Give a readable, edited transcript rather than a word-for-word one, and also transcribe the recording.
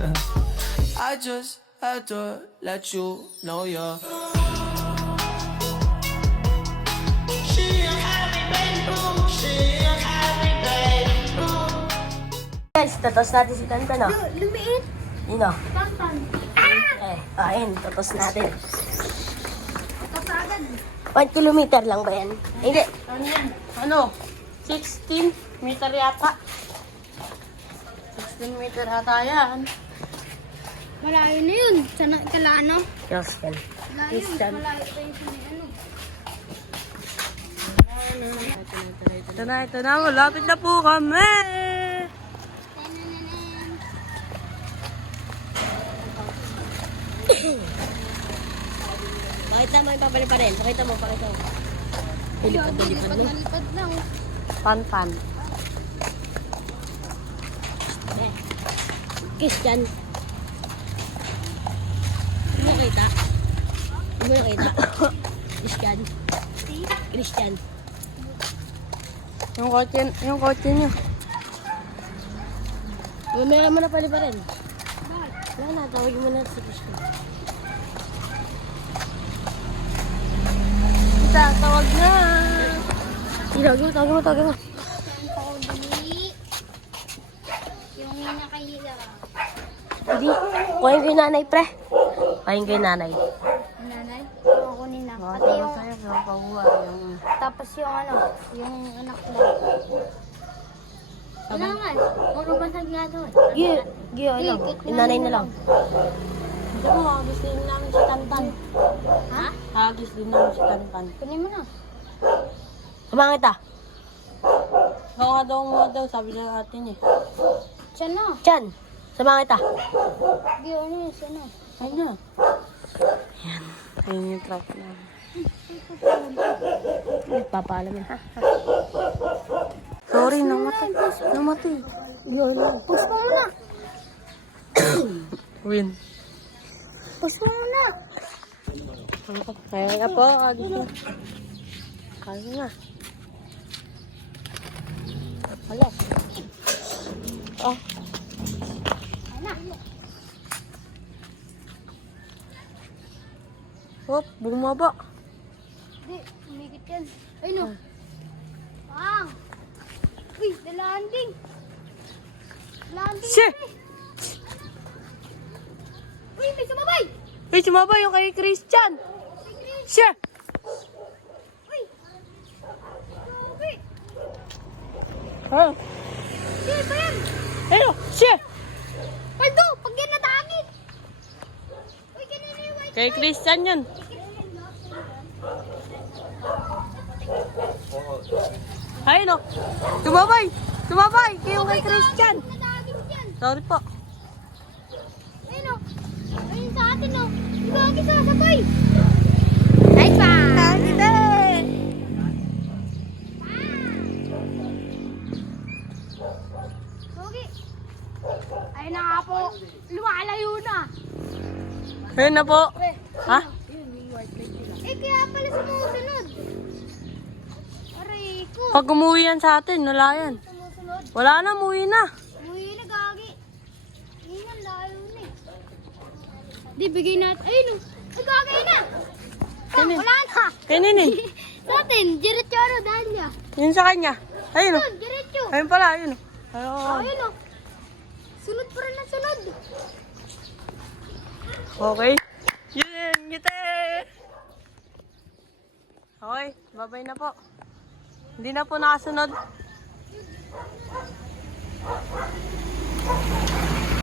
I just had to let you know you're. Guys, tatos natin si Tantan, oh. Lumiit. Yun, oh. Tantan. Ayun, tatos natin. Kapagad. 1 kilometer lang ba yan? Hindi. Ano yan? Ano? 16 meter yata. 16 meter ata yan. Malayo na yun. Sana kalano. Yes, yan. Malayo. Christian. Malayo pa yun sa may ano. Ito na. Malapit na po kami. Pakita mo yung papali pa rin. Pakita mo. Pilipad-pilipad mo. Nalipad lang. Pan. Kiss dyan. Hindi mo nakita? Hindi mo nakita? Christian. Christian. Yung kotse niyo. Mamaya mo na pali pa rin. Wala na, tawagin mo na si Christian. Tawag na. Tawagin mo. Ang paudali. Yung nakahila. Hindi. Kuhain ko yung nanay, pre. Kuhain ko yung nanay. Nanay. Kukunin na. Pati yung... Tapos yung ano. Yung anak ko. Wala nga. Marubantag nga doon. Giyo, lang. Yung nanay na lang. Ito mo, agis din namin si Tantan. Ha? Agis din namin si Tantan. Kunin mo na. Kumangit ah. Oo nga daw, sabi ng atin eh. Siya na. Chan, sumangit ah. Giyo ano yun. Siya na. Ayun na. Ayun yung truck namin. Papaalam yan ha. Sorry, namatay. Yun lang. Push mo muna. Win. Push mo muna. Kaya na po, agis na. Kaya na. Hala. Oh, Ano? hop, bumaba. Hindi. Umigit yan. Ay no. Pang. Uy, dalanding. Dalanding. Shit! Uy, may sumabay. Uy, sumaba yung kay Christian. Siya! Uy. Uy. Ha? Sige pa yan. Ayun, siya! Paldo, pag yan natangit. Uy, kanina yung white. Kay Christian yun. Ayun o. Tumabay. Kayo kay Christian. Natangit yan. Sorry po. Ayun o. Ayun sa atin o. Di ba agad sasabay? Nice pa. Pogi. Ayun na nga po. Lumalayo na. Ayun na po. Ha? Eh, kaya pala sumusunod. Aray ko. Pag umuwi yan sa atin, wala yan. Sumusunod. Wala na, umuwi na. Umuwi na, gagi. Ayun ang layo na eh. Di, bigay natin. Ayun o. Ay, gagi na. Sino? Wala na. Kay Nini. Sa atin, diretso ano, dahil niya. Yun sa kanya. Ayun o. Ayun, diretso. Ayun pala, ayun o. Ayun. Ayun o. Sunod pa rin ang sunod. Okay. Yun, ngiti. Okay, babay na po. Hindi na po nakasunod.